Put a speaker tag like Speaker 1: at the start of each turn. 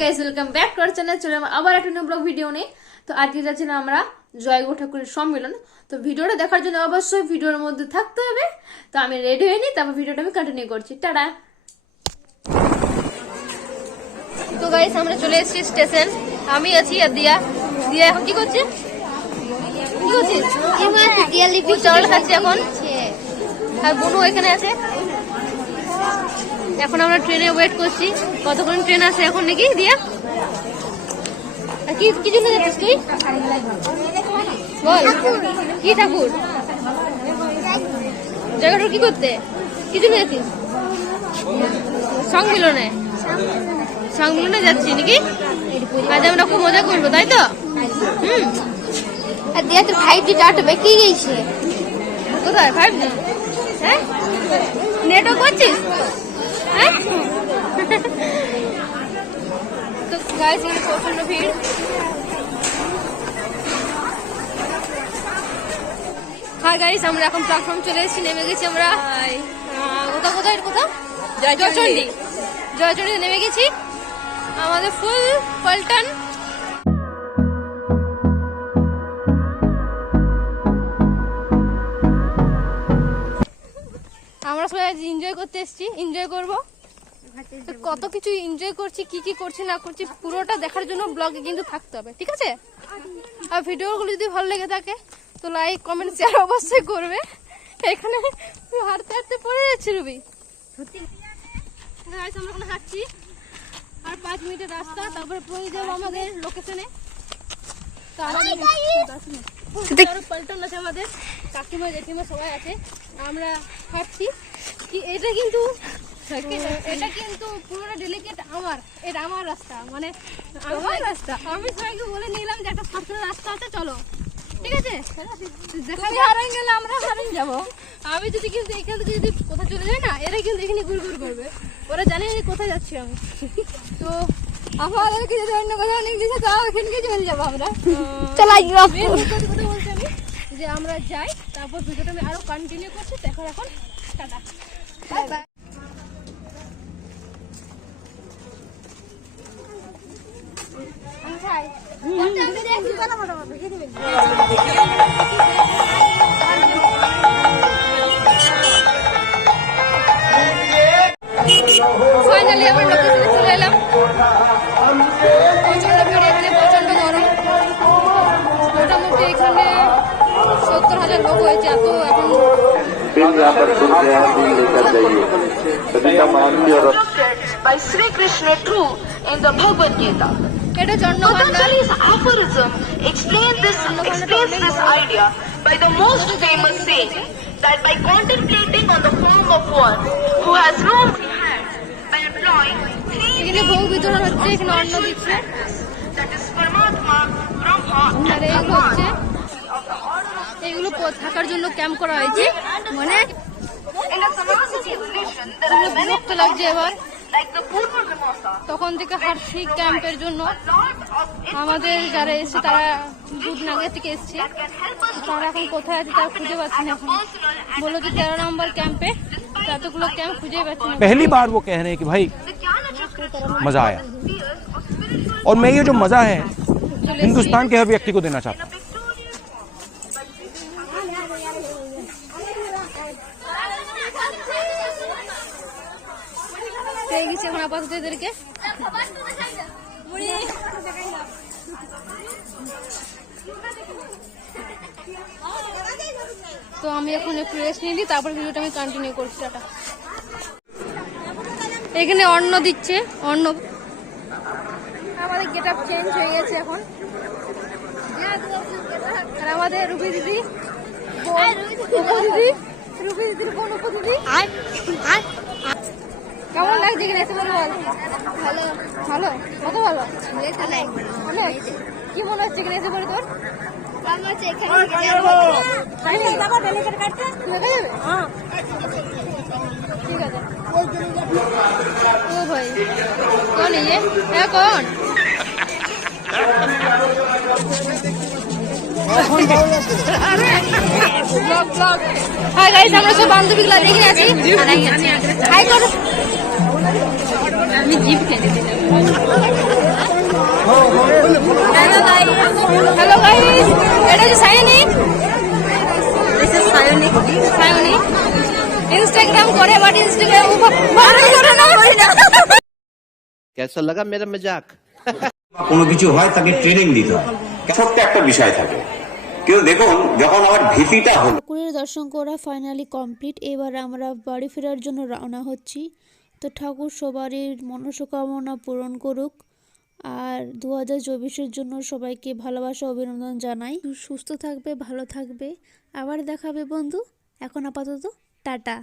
Speaker 1: Guys welcome back to our channel চলে আবার একটা নিউ ব্লগ ভিডিও নিয়ে। তো আজকে যাচ্ছিলাম আমরা জয়গো ঠাকুরের সম্মেলন। তো ভিডিওটা দেখার জন্য অবশ্যই ভিডিওর মধ্যে থাকতে হবে। তো আমি রেডি হয়ে নিই তারপর ভিডিওটা আমি কন্টিনিউ করছি। টাটা! তো গাইস আমরা চলে এসেছি স্টেশন আমি আছি আর দিয়া। দিয়া এখন কি করছে? কি করছিস খাচ্ছে এখন। আর বোনও এখানে আছে। এখন আমরা ট্রেনে ওয়েট করছি। কতক্ষণ ট্রেন আছে এখন নাকি? দিয়া? কি কি জন্য যাচ্ছিস তুই? বল। কি ঠাকুর? জায়গাটা কি করতে? কি জন্য যাচ্ছিস? সংমিলনে? সংমিলনে যাচ্ছি নাকি? আজ আমরা খুব মজা করব, তাই তো? হুম।
Speaker 2: আর দিয়া তো ফাইভ জি ডাটা বেঁকে গেছে।
Speaker 1: কোথায়? ফাইভ জি হ্যাঁ? নেটও করছিস? তো গাইস এখানে প্রচণ্ড ভিড়। আর গাইস আমরা এখন প্ল্যাটফর্ম চলে এসেছি নেমে গেছি আমরা। কোথাও কোথায় কোথাও? জয়চন্ডী। জয়চন্ডীতে নেমে গেছি। আমাদের ফুল পল্টন আজ এনজয় করতে এসেছি। এনজয় করব। কত কিছু এনজয় করছি কি কি করছি না করছি পুরোটা দেখার জন্য ব্লগে কিন্তু থাকতে হবে ঠিক আছে? আর ভিডিওগুলো যদি ভালো লেগে থাকে তো লাইক কমেন্ট শেয়ার অবশ্যই করবে। এখানে হাঁটতে হাঁটতে পড়ে যাচ্ছে রুবি। আমরা এখন হাঁটছি। আর পাঁচ মিনিটের রাস্তা তারপরে পৌঁছে যাব আমাদের লোকেশনে পল্টন আছে আমাদের। কাকিমা জেঠিমা সবাই আছে। আমরা হাঁটছি। এটা কিন্তু এটা কিন্তু পুরোটা ডেলিকেট আমার এটা আমার রাস্তা মানে আমার রাস্তা? আমি সবাইকে বলে নিলাম যে একটা সাতটা রাস্তা আছে চলো। ঠিক আছে? হারাই গেলে আমরা হারাই যাব। আমি যদি কিন্তু এখান থেকে যদি কোথাও চলে যাই না এরা কিন্তু এখানে ঘুর ঘুর করবে। ওরা জানে না কোথায় যাচ্ছি আমি। তো আমাদেরকে যদি অন্য কোথাও নিয়ে গেছে তাও এখানকে চলে যাব আমরা।
Speaker 2: চালাই
Speaker 1: কথা কথা বলছি আমি যে আমরা যাই তারপর ভিডিওটা আমি আরও কন্টিনিউ করছি দেখো এখন। টাটা বাই বাই ফাইনালি আমরা লোকেশনে চলে এলাম প্রচণ্ড ভিড়
Speaker 3: यहाँ पर सुन रहे हैं लेकर जाइए। और
Speaker 4: by Sri Krishna true in the Bhagavad Gita. Patanjali's aphorism explains this, explains this idea by the most famous saying that by contemplating on the form of one who has no hands, by employing three
Speaker 1: things of spiritual practice,
Speaker 4: that is Paramatma, Brahma
Speaker 1: and Bhagwan, এগুলো প- থাকার জন্য camp করা হয়েছে মানে
Speaker 4: in a Samasati tradition, there
Speaker 1: খুব
Speaker 4: are many
Speaker 1: বিরক্ত লাগছে এবার
Speaker 4: like the Purva Vimosa,
Speaker 1: তখন থেকে হাঁটছি ক্যাম্পের জন্য
Speaker 4: Lord of
Speaker 1: আমাদের যারা এসছে তারা দুধনাগা থেকে এসছে
Speaker 4: can help us
Speaker 1: তারা এখন কোথায় আছে তারা খুঁজে পাচ্ছে না এখন
Speaker 4: personal
Speaker 1: বললো যে তেরো নম্বর ক্যাম্পে তো এতগুলো ক্যাম্প খুঁজে পাচ্ছি না
Speaker 5: पहली बार वो कह रहे हैं कि भाई मजा आया और मैं ये जो मजा है हिंदुस्तान के हर व्यक्ति को देना चाहता हूँ
Speaker 1: পেয়ে গেছি এখন আপাতত এদেরকে। তো আমি এখন একটু রেস্ট নিয়ে নিই তারপর ভিডিওটা আমি কন্টিনিউ করছি টাটা। এখানে অন্ন দিচ্ছে অন্ন। আমাদের গেট আপ চেঞ্জ হয়ে গেছে এখন। আর আমাদের রুবি দিদি দিদি। রুবি দিদির বোন উপু দিদি অনেক দিকে এসে বলো ভালো। ভালো? কত ভালো? অনেক অনেক? কি মনে হচ্ছে এখানে এসে বলো তোর? হ্যাঁ। ইয়ে? হ্যাঁ, আমরা সব বান্ধবীগুলো দেখে আছি হাই আমি জিপ খেতে হ্যালো এটা হচ্ছে ইনস্টাগ্রাম করে বাট ইনস্টাগ্রাম
Speaker 6: কেসা লাগা মজাক
Speaker 7: কোনো কিছু হয় তাকে ট্রেনিং দিতে হয়।
Speaker 3: ছোট্ট একটা বিষয় থাকে। কিন্তু দেখুন যখন আমার ভীতিটা হলো
Speaker 8: ঠাকুরের দর্শন করা ফাইনালি কমপ্লিট এবার আমরা বাড়ি ফেরার জন্য রওনা হচ্ছি। তো ঠাকুর সবারই মনস্কামনা পূরণ করুক। আর দু হাজার চব্বিশের জন্য সবাইকে ভালোবাসা, অভিনন্দন জানাই। সুস্থ থাকবে, ভালো থাকবে। আবার দেখাবে বন্ধু। এখন আপাতত টাটা।